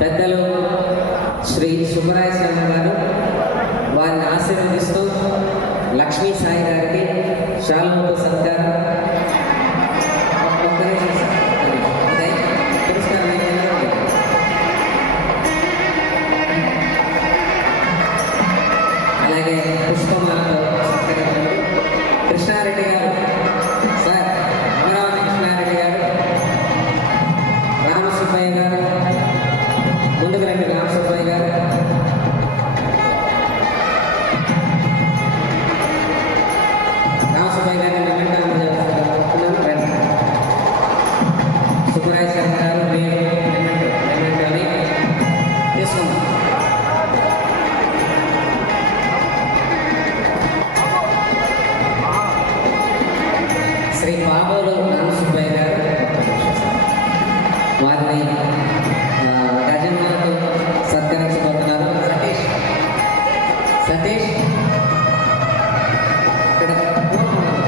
పెద్దలు శ్రీ సుబ్బరాయ శర్మ గారు వారిని ఆశీర్వదిస్తూ లక్ష్మీ సాయి గారికి శాలువాతో సత్కారం. అలాగే పుష్పమాలతో సత్కరించారు. కృష్ణారెడ్డి గారు సార్, అమరావతి కృష్ణారెడ్డి గారు, రామసుబ్బయ్య గారు, ముందుకు రండి రామసుబ్బయ్య గారు, రామసుబ్బయ్య గారిని నిమిషాలు చెప్తున్నాను. రండి. సుబ్బరాయ శర్మ గారు మీరు నిమిషాలు తీసుకున్నాం. శ్రీ బాబోలు రామసుబ్బయ్య గారు వారిని గజమాలతో సత్కరించబోతున్నారు. సతీష్ ఇక్కడ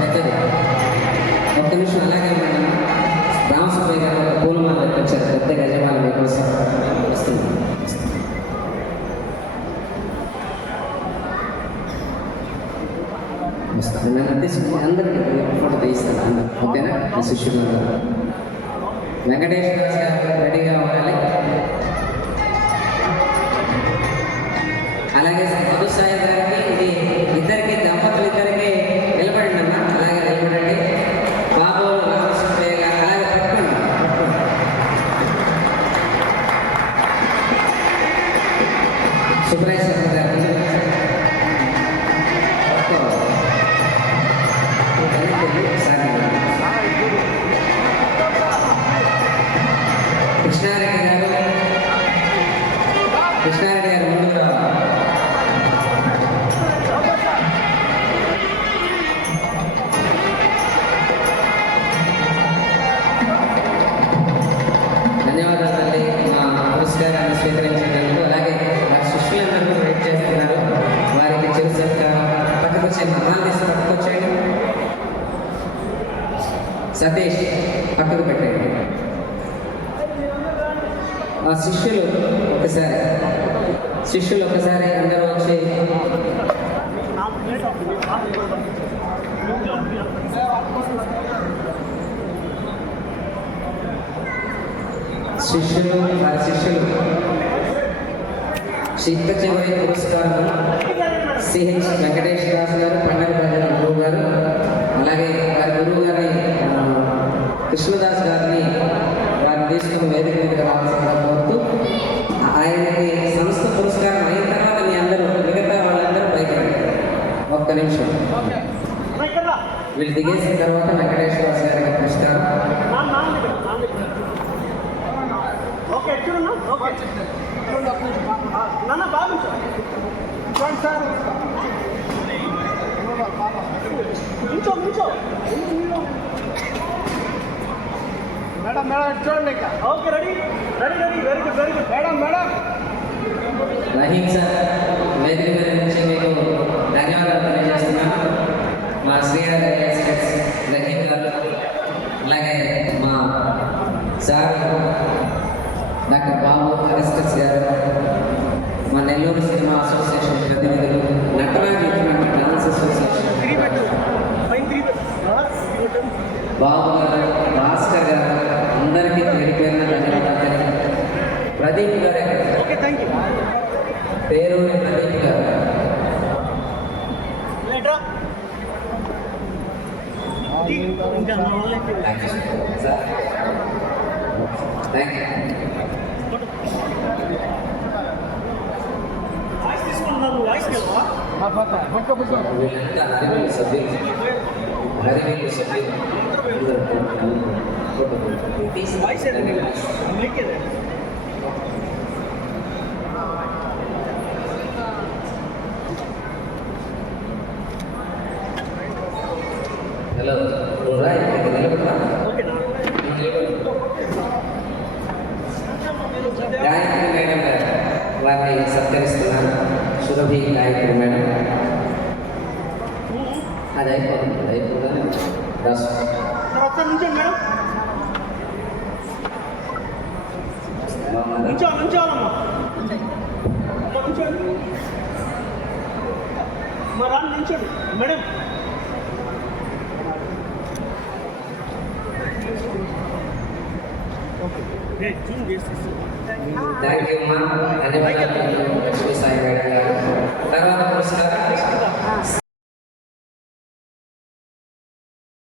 పెద్దది ఒక్క నిమిషం అలాగే మనం రామసుబ్బయ్య గారు ఒక పూలమాల పెట్టించారు. పెద్ద గజమాల మీకోసం వస్తుంది. నన్ను తీసుకుని అందరికీ ఫోటో తీస్తాను. ఓకేనా? నా శిష్యులు వెంకటేశ్వర గారు రెడీగా ఉండాలి. అలాగే మధుసాయి గారికి ఇది ఇద్దరికి దంపతులు ఇద్దరికి నిలబడండి అన్న. అలాగే నిలబడండి. బాబు రామసుబ్బయ్య గారు అలాగే పట్టుకోండి. సుబ్బరాయ శర్మ గారు కృష్ణారెడ్డి గారు ముందుకు రావాలి. ధన్యవాదాలు తల్లి మా పురస్కారాన్ని స్వీకరించినందుకు. అలాగే మా శిష్యులందరూ వెయిట్ చేస్తున్నారు. వారికి చిరుసత్తా పక్కకు వచ్చేయండి. అమ్మాయిని తీసి పక్కకు వచ్చేయండి. సతీష్ పక్కకు పెట్టండి. ఆ శిష్యులు ఒకసారి అందరూ వచ్చి శిష్యులు చిత్త చివరి పురస్కారం సిహెచ్ వెంకటేష్ దాస్ గారు, పండగ ప్రజల గురువు గారు, అలాగే వారి గురువు గారి కృష్ణదాస్ గారిని వారిని తీసుకుని వేదిక మీదకి రావాల్సిందిగా కోరుతూ, ఆయనకి సంస్థ పురస్కారం అయిన తర్వాత మీ అందరూ మిగతా వాళ్ళందరూ పైకి రండి. ఒక్క నిమిషం వీళ్ళు దిగేసిన తర్వాత వెంకటేశ్వర దాస్ గారికి పురస్కారం. మేడం చూడండి. Okay, ready ready ready very good very good. Madam Rahim sir వేదిక మీద నుంచి మీకు ధన్యవాదాలు తెలియజేస్తున్నాను. మా శ్రీహరి రహీం గారు, అలాగే మా సార్ డాక్టర్ బాబు అగస్టస్ గారు, మా నెల్లూరు సినిమా అసోసియేషన్ ప్రతినిధులు, నటరాజ్ డాన్స్ అసోసియేషన్ బాబు గారు, భాస్కర్ గారు, అందరికీ పేరు పేరున ధన్యవాదాలు. ప్రదీప్ గారు పేరు ప్రదీప్ గారు. Thank you. హరివేలు సభ్యులు హలో నిలబడరా. గాయత్రి మేడం గారు వారిని సత్కరిస్తున్నారు. సురభి గాయత్రి మేడం. అది అయిపోతుంది. రాసు నుంచోవాలమ్మా అమ్మ నుంచోండి అమ్మ రాని నుంచోండి మేడం థ్యాంక్ యూ అమ్మా ధన్యవాదాలు లక్ష్మీ సాయి మేడం గారు. తర్వాత పురస్కారం